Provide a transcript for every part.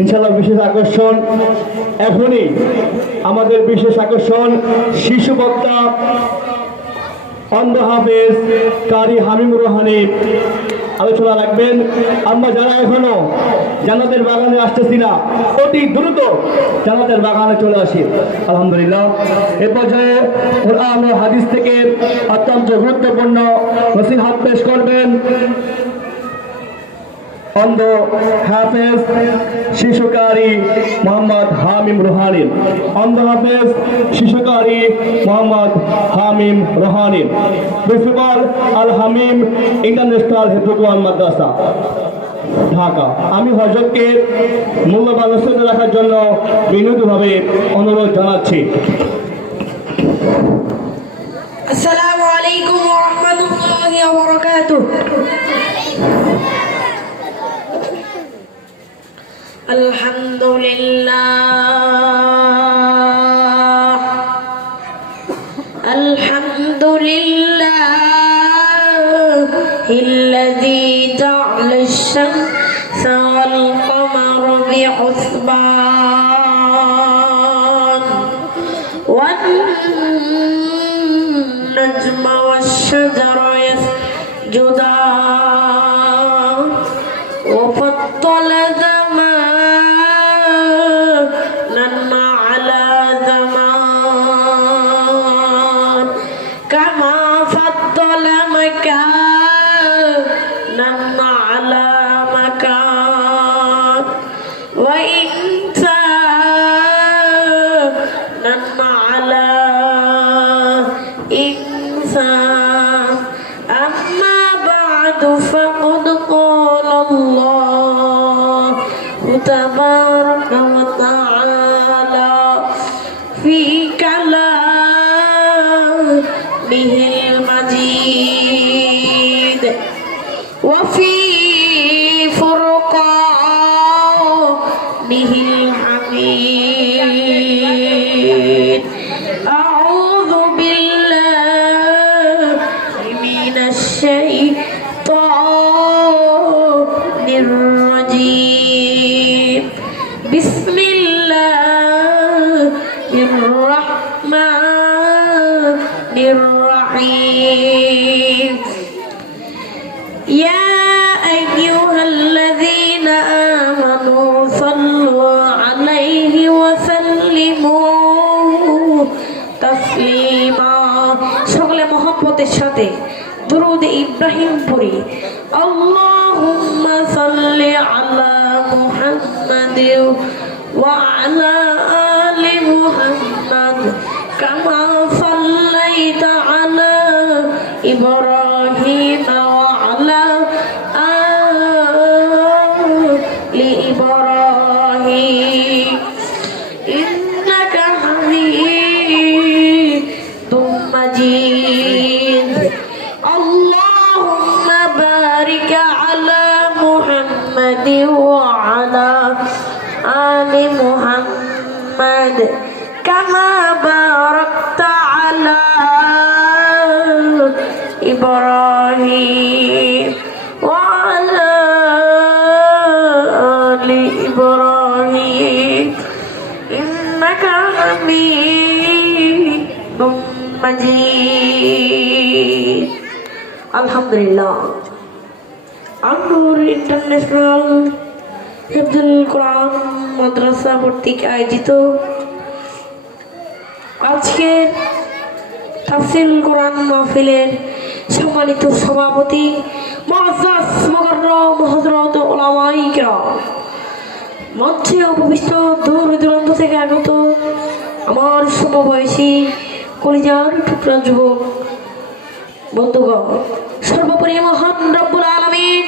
ইনশাআল্লাহ বিশেষ আকর্ষণ এখনই আমাদের বিশেষ আকর্ষণ শিশু বক্তা অন্ধ হাফেজ কারি হামিম রোহানি আলোচনা রাখবেন। আমরা যারা এখনো জান্নাতের বাগানে আসতেছি না অতি দ্রুত জান্নাতের বাগানে চলে আসি। আলহামদুলিল্লাহ। এ পর্যায়ে কোরআন ও হাদিস থেকে অত্যন্ত গুরুত্বপূর্ণ নসিহত পেশ করবেন অন্ধ হাফেজ শিশুকারী মোহাম্মদ হামিম রোহানি। অন্ধ হাফেজ শিশুকারী মোহাম্মদ হামিম রোহানি, প্রিন্সিপাল আল হামিম ইন্টারন্যাশনাল হিফজুল কোরআন মাদ্রাসা, ঢাকা। আমি হযরতকে মূল্যবান নসিহত রাখার জন্য বিনীতভাবে অনুরোধ জানাচ্ছি। আসসালামু আলাইকুম ওয়া রাহমাতুল্লাহি ওয়া বারাকাতুহু। الذي جعل الشمس والقمر بحسبان والنجم والشجر يسجدان وفضل زمانا على زمان كما فضل مكانا على مكان وإنسانا على إنسان. أما بعد فقد قال الله تبارك وتعالى في كلامه المجيد وفي فرقانه الحميد. أعوذ بالله من الشيطان الرجيم. بسم الله الرحمن الرحيم. يا أيها الذين آمنوا صلوا عليه وسلموا تسليما. সকলে মহব্বতের সাথে দুরূদ ইব্রাহিম পড়ি। আল্লাহুম্মা সাল্লি আলা মুহাম্মাদ ওয়া আলা আলি মুহাম্মাদ কামা সাল্লাইতা আলা ইব্রাহিম ওয়া আলা আলি ইব্রাহিম ইন্নাকা হামিদুম মাজিদ. আল্লাহুম্মা বারিক আলা মুহাম্মাদ ওয়া আলা আলি মুহাম্মাদ কামা বারাকতা আলা ইব্রাহিম ওয়া আলা আলি ইব্রাহিম ইন্নাকা হামিদুম মাজিদ. আলহামদুলিল্লাহ। আনূর ইন্টারন্যাশনাল হিফজুল কোরআন মাদ্রাসা কর্তৃক আয়োজিত আজকে তাফসীরুল কোরআন মাহফিলের সম্মানিত সভাপতি মুআজ্জাজ মুকাররম হযরত উলামায়ে কিরাম, মঞ্চে উপবিষ্ট দূর দূরান্ত থেকে আগত আমার সমবয়সী কলিজার টুকরা যুবক বন্ধুগণ, সর্বোপরি মহান রব্বুল আলামিন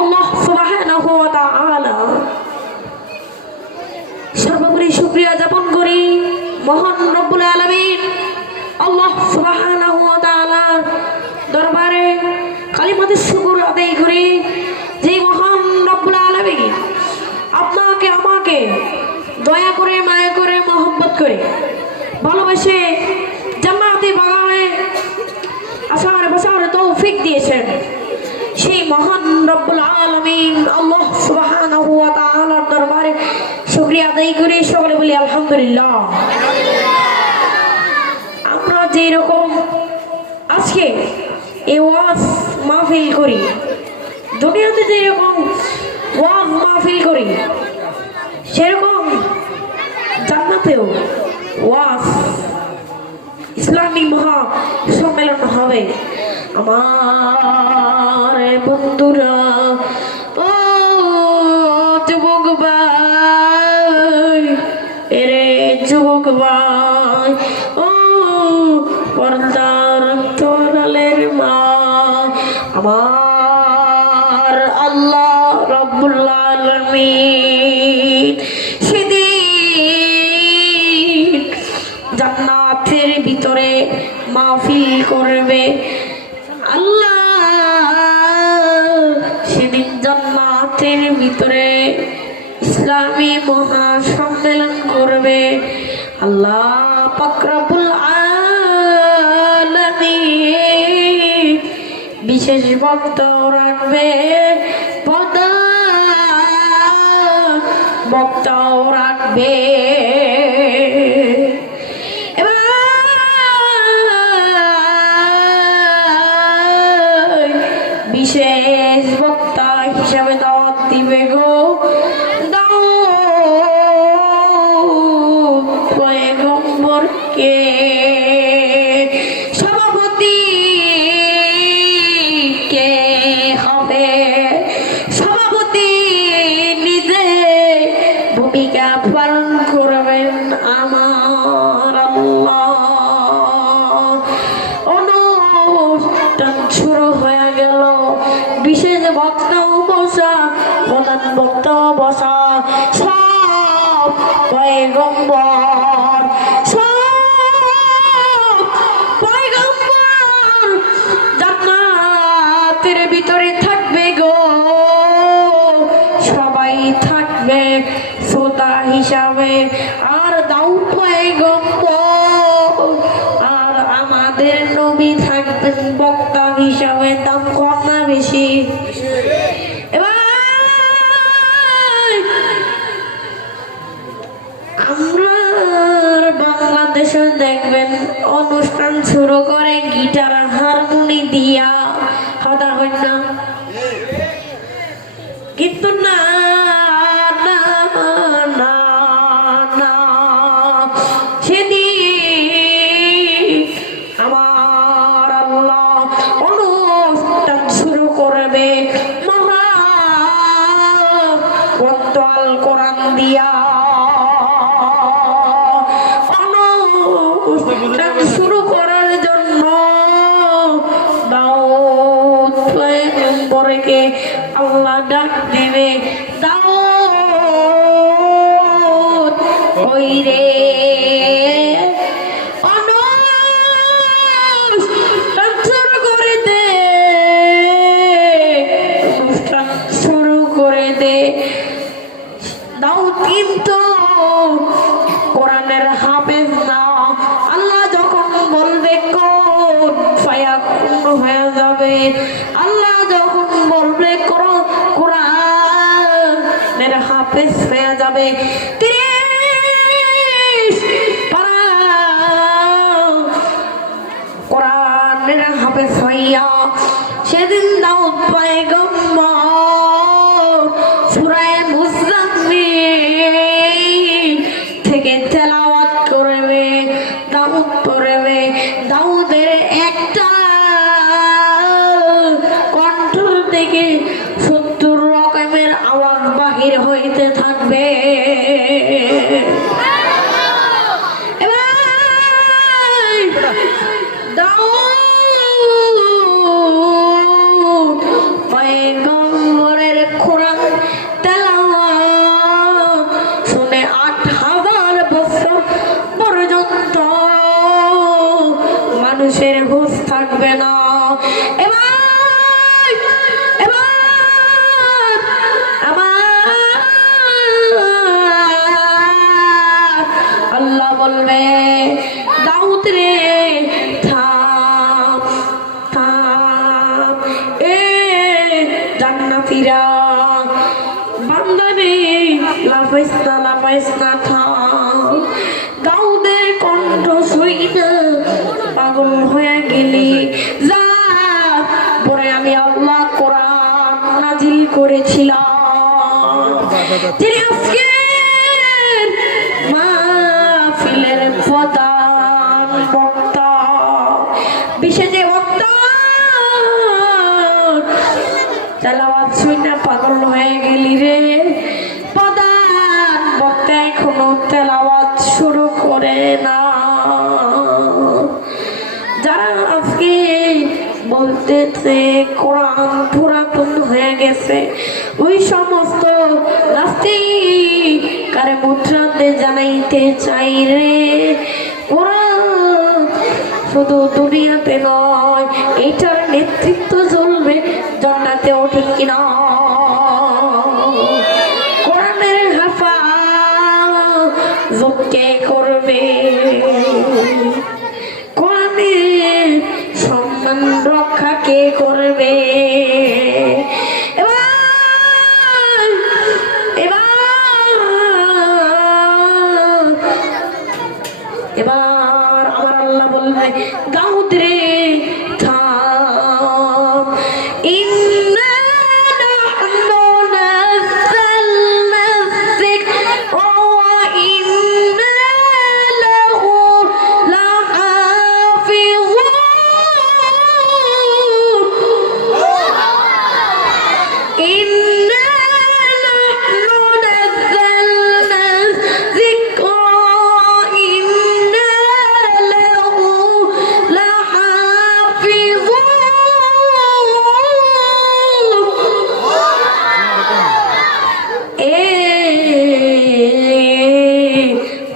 আল্লাহ সুবহানাহু ওয়া তাআলা সর্বোপরি শুকরিয়া জ্ঞাপন করি। মহান রব্বুল আলামিন আল্লাহ সুবহানাহু ওয়া তাআলার দরবারে কালিমাতে শুকর আদায় করি যে মহান রব্বুল আলামিন আপনাকে আমাকে দয়া করে মায়া করে মহব্বত করে ভালোবেসে জান্নাতে বাগানে আসার বসার তৌফিক দিয়েছেন। সেই মহান রব্বুল আলামিন আল্লাহ সুবহানাহু ওয়া তাআলার শুকরিয়া আদায় করি, সকলে বলি আলহামদুলিল্লাহ। আমরা যেই রকম আজকে এই ওয়াজ মাহফিল করি, দুনিয়াতে যেরকম ওয়াজ মাহফিল করি, সেরকম জান্নাতেও ওয়াজ ইসলামী মহা সম্মেলন হবে। আমার বন্ধুরা, ও যুবক ভাই, এরে যুবক ভাই, ও পর্দার তোরালের মা, আমার আল্লাহ রব্বুল আলামিন সেদিন জান্নাতের ভিতরে মাহফিল করবে। আল্লাহ সেদিন জান্নাতের ভিতরে ইসলামী মহা সম্মেলন করবে। আল্লাহ পাক রব্বুল আলামিন বিশেষ বক্তাও রাখবে, বক্তাও রাখবে। বিশেষ বক্তা হিসাবে দাওয়াত দিবে গো পয়গম্বরকে। সভাপতি কে হবে? সভাপতি নিজে ভূমিকা পালন করবেন আমার আল্লাহ। অনুষ্ঠান শুরু হয়ে গেল, বিশেষ বক্তাও বসা, প্রধান বক্তাও বসা, সব পয়গম্বর, সব পয়গম্বর জান্নাতের ভিতরে থাকবে গো। সবাই থাকবে শ্রোতা হিসাবে, আর দাউদ পয়গম্বর আর আমাদের নবী থাকবেন বক্তা হিসাবে। দাম কম না বেশি? এবার আমরা বাংলাদেশে দেখবেন অনুষ্ঠান শুরু করে গিটার হারমোনি দিয়া, হদা হয় না? কিন্তু না না না না, সেদিন আমার আল্লাহ অনুষ্ঠান শুরু করবে মহা কোরআন কোরআন দিয়া। অনুষ্ঠান শুরু করার জন্য দাউদ পয়গম্বরকে আল্লাহ ডাক দেবে, দাউদ ওই রে অনুষ্ঠান শুরু করে দে, অনুষ্ঠান শুরু করে দে। দাউদ কিন্তু কোরআনের হাফেজ না। আল্লাহ যখন বলবে কোন ফায়াকুন হয়ে যাবে। আল্লাহ যখন বলবে কোরআনের হাফেজ হয়ে যাবে। 30 পারা কোরআনের হাফেজ হইয়া সেদিন দাউদ পয়গম্বর সূরা মুজাম্মিল থেকে তেলাওয়াত করবে, দাউদ পড়বে। দাউদের একটা কণ্ঠ থেকে 70 রকমের আওয়াজ বাহির হইতে থাকবে। দাউদ পয়গম্বরের কোরআন তেলাওয়াত শুনে 8000 বছর পর্যন্ত মানুষের হুঁশ থাকবে না। এবার আল্লাহ বলবে, দাউদ রে থাম থাম, এ জান্নাতীরা বান্দারে লাফ লাফাইস না থাম। দাউদের কণ্ঠ শুইনা পাগল হয়ে গেলি যা, পরে আমি আল্লাহ কোরআন নাজিল করেছিলাম। তিনি আজকে মাহফিলের প্রধান বক্তা, বিশেষ বক্তা তেলাওয়াত শুনে পাগল হয়ে গেলি রে। প্রধান বক্তা এখনো তেলাওয়াত শুরু করে না। যারা আজকে বলতেছে কোরআন পুরাতন হয়ে গেছে, ওই সমস্ত নাস্তিকারে মুদ্রাতে জানাইতে চাই রে, কোরআন শুধু দুনিয়াতে নয়, এটার নেতৃত্ব চলবে জান্নাতেও, ঠিক কিনা? কোরআনের হেফাজত কে করবে? কোরআনের সম্মান রক্ষা কে করবে? এবার আমার আল্লাহ বলবে দাউদ রে থাম, ইন্না নাহনু নাযালনা যিকরা ওয়া ইন্না লাহু লাহাফিজুন। ইন্না নাহনু নাযালনা যিকরা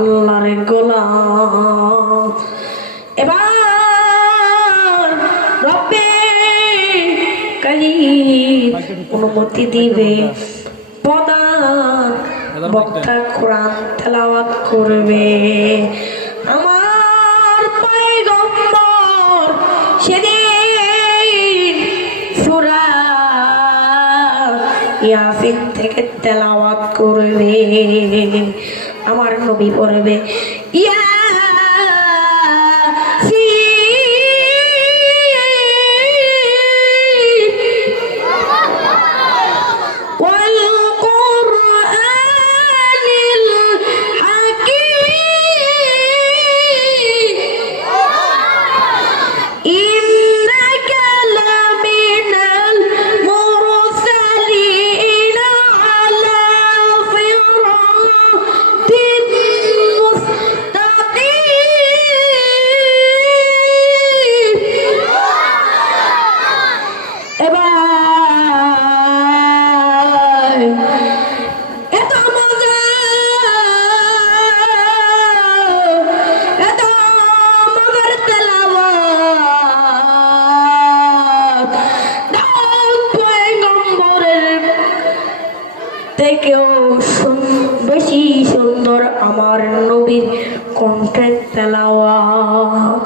আল্লাহর গোলাম। এবার রব্বে কারীম অনুমতি দিবে, প্রধান বক্তা কোরআন তেলাওয়াত করবে। আমার পয়গম্বর সেদিন সূরা ইয়াসিন থেকে তেলাওয়াত করবে। আমার নবী পড়বে থেকেও বেশি সুন্দর আমার নবীর কণ্ঠের তেলাওয়াত।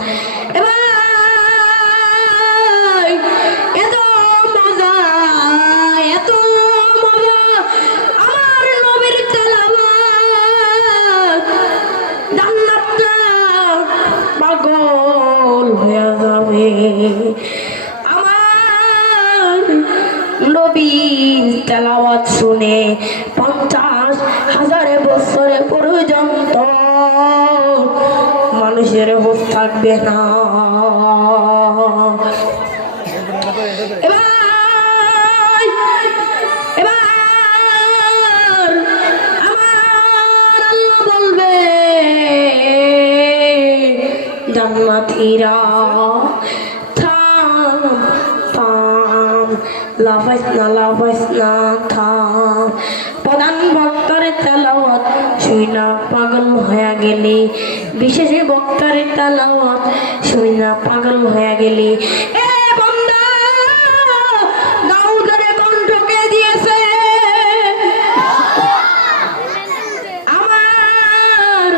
এত মজা আমার নবীর তেলাওয়াত, জান্নাতটা পাগল হয়ে যাবে। নবীর তেলাওয়াত শুনে 50,000 বছরে পর্যন্ত মানুষের হুঁশ থাকবে না। এবার আমার আল্লাহ বলবে জান্নাতীরা লাফাইস না থাম। প্রধান বক্তার তেলাওয়াত শুইনা পাগল হয়ে গেলি, বিশেষ বক্তার তেলাওয়াত শুইনা পাগল হয়ে গেলি। এ বান্দা, দাউদের কণ্ঠকে দিয়েছে আমার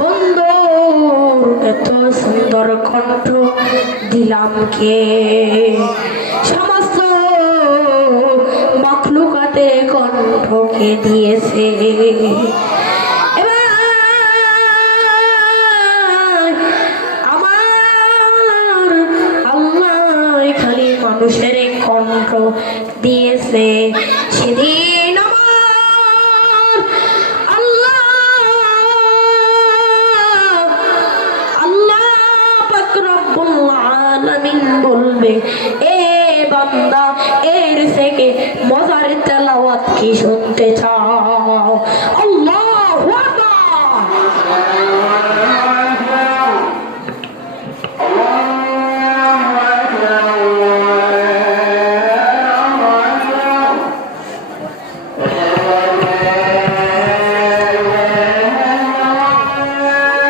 বন্ধুর এত সুন্দর কণ্ঠ দিলাম কে? সমস্ত মখলুকাতে কণ্ঠ আমাকে দিয়েছে। এবার আমার আল্লাহ খালি মানুষের কণ্ঠ দিয়েছে। সেদিন আমার আল্লাহ আল্লাহ পাক রব্বুল আলামিন বলবে, এ বান্দা এর থেকে মজার তেলাওয়াত কি শুনতে চাও? আল্লাহ